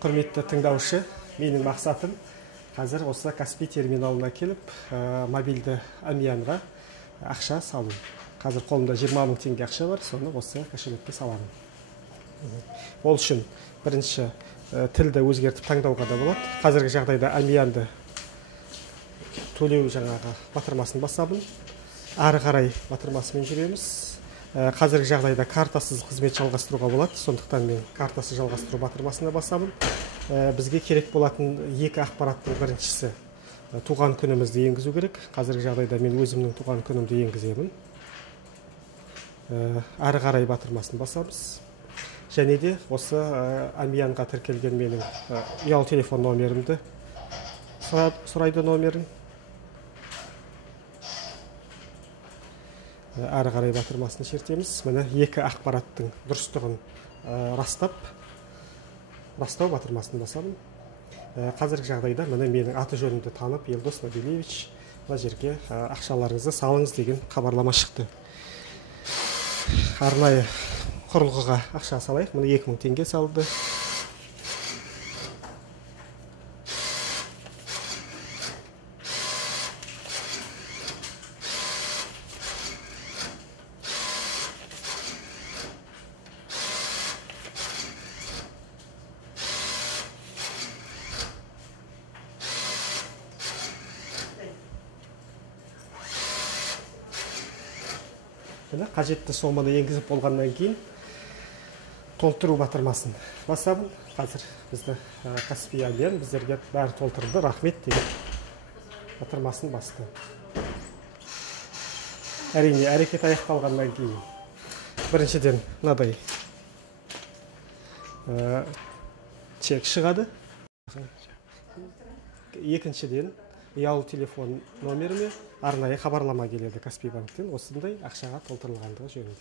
Құрметті тыңдаушы, менің мақсатым қазір осы Каспий терминалына келіп, мобильді әмиянға ақша салу. Қазір қолымда 20 000 теңге ақша бар, соны осы кошелекке саламын. Ол үшін бірінші тілді өзгертіп таңдауға да болады. Қазіргі жағдайда әмиянды төлеу жаңағы батырмасын басамын. Ары қарай батырмасымен жүреміз. Қазіргі жағдайда картасыз қызмет жалғастыруға болады, сондықтан мен картасы жалғастыру батырмасына басамын. Бізге керек болатын екі ақпараттың біріншісі туған күнімізді енгізу керек. Қазіргі жағдайда мен өзімнің туған күнімді енгіземін. Ары қарай батырмасын басамыз. Және де осы әмиянға тіркелген менің ұялы телефон номерімді сұрайды, номерін. Ары қарай батырмасын шертеміз. Міне екі ақпараттың дұрыстығын растау батырмасын басамын. Қазіргі жағдайда міне менің аты жөнімді танып, Елдос Набилевич, мына жерге ақшаларыңызды салыңыз деген хабарлама шықты. Арнайы құрылғыға ақша салайық. Міне 2000 теңге салды. Қажетті соманы енгізіп болғаннан кейін толтыру батырмасын басамын. Қазір бізді Каспий әмиян біздерге бәрі толтырды, рахмет деген батырмасын басты. Әрине, әрекет аяқталғаннан кейін біріншіден мынадай чек шығады. Екіншіден ұялы телефон номеріме арнайы хабарлама келеді Каспий банктен, осындай ақшаға толтырылғандығы жөнінде.